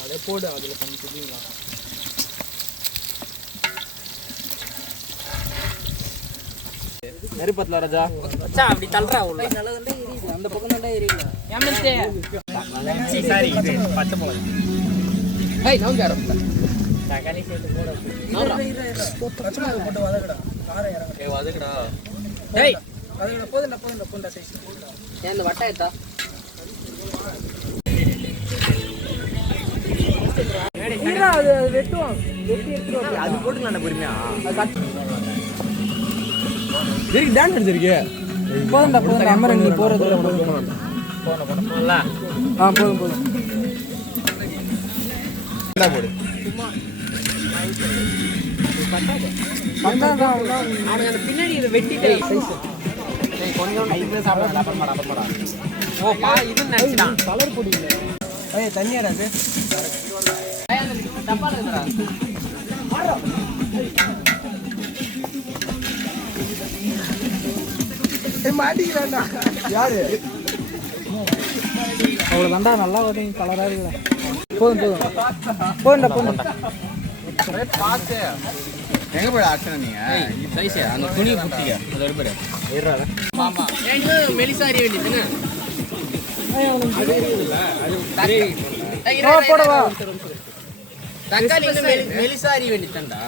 அதே போடு அதுல கொஞ்சம் சொல்லிங்களா நெருப்பத்துல ராஜா அச்சா அப்படி தள்ளுறா உள்ள நல்லதண்டே எரியுது அந்த பக்கம் தான்டா எரியுது எம்எல்ஏ சரி இது பச்சை போல ஏய் நான் கேறப்ப தக்காளி சேர்த்து போடு பச்சை மிளகாய் போட்டு வதக்குடா காரம் இறங்க ஏய் வதக்குடா டேய் வதக்குடா போடுடா சைஸ் ஏன் இந்த வட்டை ஏத்தா நீரா அது வெட்டுவாங்க வெட்டி எடுத்துட்டு அது போட்டுலாம் பொறுமையா அது கட் இருக்கு டான்ஸ் அடிச்சிருக்கே போடா அமர நீ போறது போடல போதும் என்ன போடு சும்மா அந்த பின்னாடி இத வெட்டிட்டே சைஸ் டேய் கொஞ்சம் இதுல சாப்பிடலாம் அப்புறமா ஓ பா இது நினைச்சான் கலர் பொடி இல்ல ஏய் தண்ணியாடா இது ஏய் அந்த டப்பால இருக்குடா ஆறோ மாட்டிக்கலாம்டா யாரு அவ்வளோ தாண்டா நல்லா வரும் கலராக இருக்குடா போதும்டா பார்த்து எங்கே போய் ஆக்ஷன் நீங்கள் சைஸ் அந்த துணி குட்டிங்க அது ஒரு பேர் ஏறாத ஆமாம் ஏங்க மெலிசாரி வேண்டியதுன்னு போடவா தக்காளி மெலிசாரி வேண்டியதுண்டா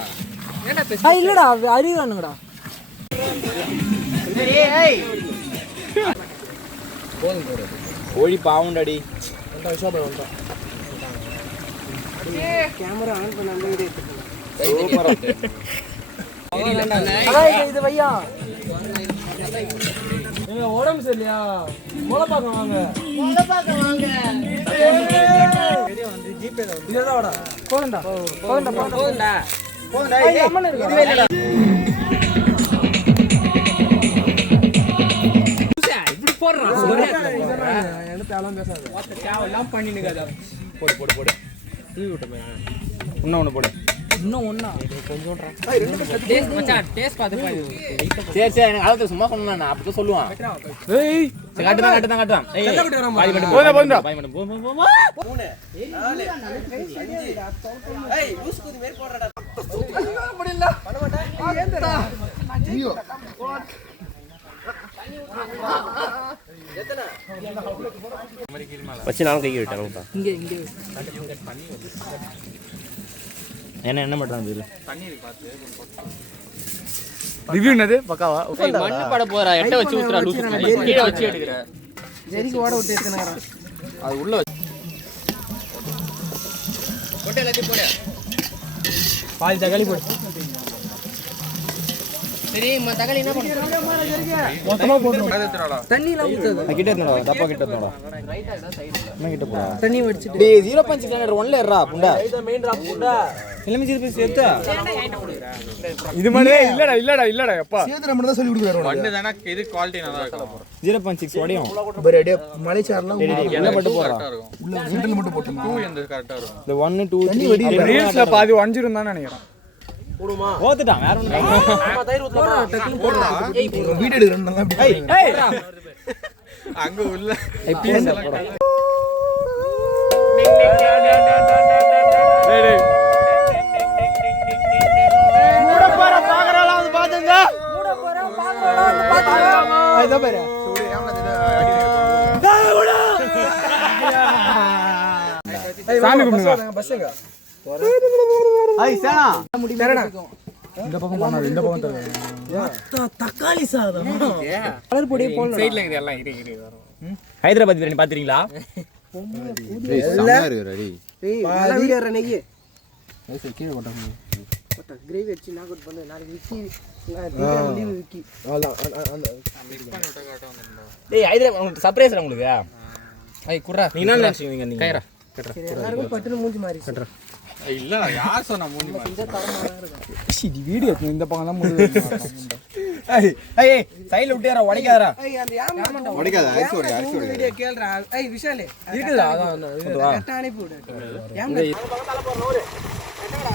ஏன்டா இல்லடா அறிவானுங்கடா கோழி பாவுண்டடி கேமரா ஆன் பண்ண இது வையா உடம்பு சரியா முளை பார்க்க வாங்க போதுண்டா போடு இன்னும் ஒன்று போடு இன்னும் ஒன்றா கொஞ்சம் சரி எனக்கு அதை சும்மா சொன்னா அப்போ சொல்லுவான் காட்டுதான் வச்சு நானும் கை விட்டேன் என்ன பண்றாங்க ரிவ்யூ என்னது பக்காவா மண்ணு பட போறா எட்ட வச்சு ஊத்துறா கீழ வச்சு எடுக்கற ஜெரிக்கு ஓட விட்டு எடுக்கறா அது உள்ள போட்டு எல்லாத்தையும் போடு பால் தக்காளி போடு சரி தக்காளி என்ன பண்ணு மொத்தமா போடு தண்ணி எல்லாம் ஊத்தாத கிட்ட எடுடா டப்பா கிட்ட எடுடா ரைட்டா இட சைடுல என்ன கிட்ட போடா தண்ணி வடிச்சிட்டு டேய் 0.6 லிட்டர் 1 ல ஏறா புண்டா இது மெயின் டிராப் புண்டா எல்லாமே திருப்பி சேர்த்தா இது மாதிரி இல்லடா அப்பா சேதுர மட்டும் தான் சொல்லி கொடுக்குறாரு வண்டி தான இது குவாலிட்டி நல்லா இருக்கும் 0.6 வடியும் பரேடியா மலைச்சாரலாம் என்ன பட்டு போறா உள்ள சென்டர்ல மட்டும் போட்டு 2 எந்த கரெக்ட்டா இருக்கும் இந்த 1 2 3 ரீல்ஸ்ல பாதி வஞ்சிரும் தான் நினைக்கிறேன் போடுமா ஓத்துட்டான் வேற ஒண்ணு ஆமா தயிர் ஊத்தலாம் டக்கு போடுடா ஏய் வீடியோ எடுக்கறேன் நல்லா ஏய் அங்க உள்ள ஐபிஎஸ் போடா டேய் மூட போற பாக்குறலாம் வந்து பாத்துங்க மூட போற பாக்குறலாம் வந்து பாத்துங்க ஐதோ பாரு சூடு ஏம்ல அடி டேய் ஓட சாமி கும்பிடுங்க பஸ்ஸங்க ஐ சேனா முடிமேடா இந்த பக்கம் பண்ணாத இந்த பக்கம் தர தக்காளி சாதம் கலர் பொடி போடல சைடுல இருக்குது எல்லாம் இருக்கு வரும் ஹைதராபாத் பிரியாணி பாத்துறீங்களா செம்ம இருக்கு ரெடி ஏய் நல்லா வீடியோ ரனேகி ஏய் கீழ போட்டா கிரேவி வெச்சி நான் கூட பண்ணு நாளைக்கு விக்கி விக்கி அந்த மிக்ஸ் பண்ணி விட்ட காட்ட வந்தா டேய் ஹைதராபாத் உங்களுக்கு சர்ப்ரைஸ் உங்களுக்கு ஐ குறா நீ என்ன நினைச்சீங்க நீங்க கைரா கட்றா எல்லாரும் பட்டுன மூஞ்சி மாறி கட்றா இல்ல யார் சொன்னா மூஞ்சி மாறி இந்த தரமா இருக்கு சி வீடியோ இந்த பக்கம் தான் மூஞ்சி ஏய் சைடுல விட்டுறா உடைக்காதடா. ஏய் அந்த யாமண்டா உடைக்காத ஐஸ் ஓடி ஐஸ் ஓடி. வீடியோ கேளுடா. ஏய் விஷாலே இருக்குடா அதான் கரெக்ட்டா அனுப்பி விடு. யாமண்டா தல போற நோரு. என்னடா?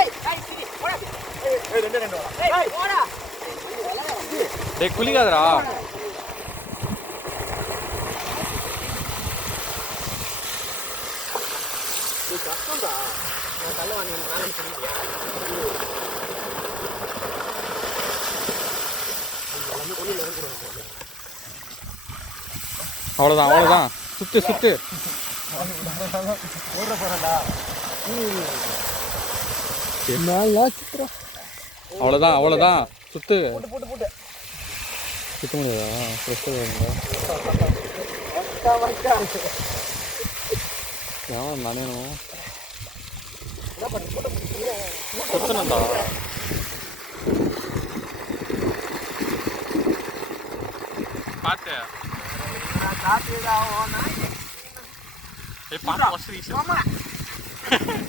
ஏய் சிரி போடா. ஏய் ரெண்டு வாடா. ஏய் போடா. டேய் குளிக்காதடா. நீ கஷ்டம்டா. நான் தள்ள வாங்கி நானே சொல்லியா. அவ்வளவுதான் சுத்து ஓடுற போறடா. நல்லா சுத்துறா. அவ்வளவுதான் சுத்து. போட்டு சுத்த முடியாதா? ஃப்ரெஷ்ஷாக எவன் நனையணும் சுத்தணும்டா. பார்த்து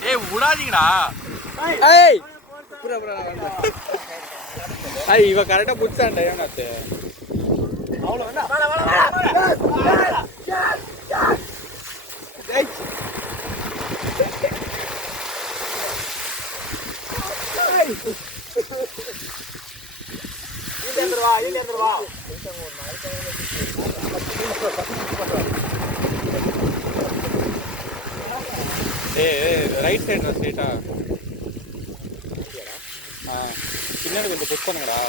ஏய் விடாதீங்கடா. ஏய் இவ கரெக்டா புடிச்சான்டா. ஏன்னாத்து ரைட் சைடு ஸ்ட்ரெயிட்டா. பின்னாடி கொஞ்சம் புஷ் பண்ணுங்கடா.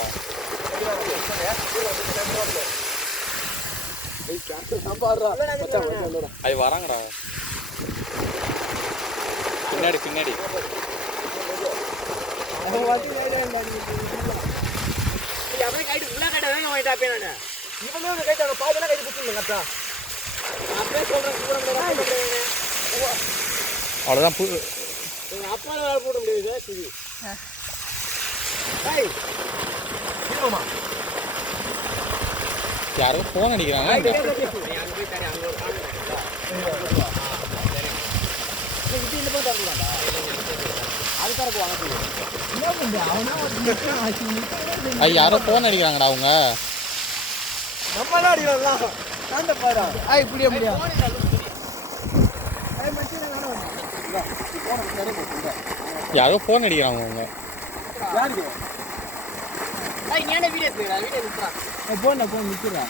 அது வராங்கடா பின்னாடி. அவ்வளோதான் போட முடியாது. யாரோ ஃபோன் அடிக்கிறாங்க. யாரோ ஃபோன் அடிக்கிறாங்கடா அவங்க. யாரோ ஃபோன் அடிக்கிறாங்க அவங்க. வீடியோ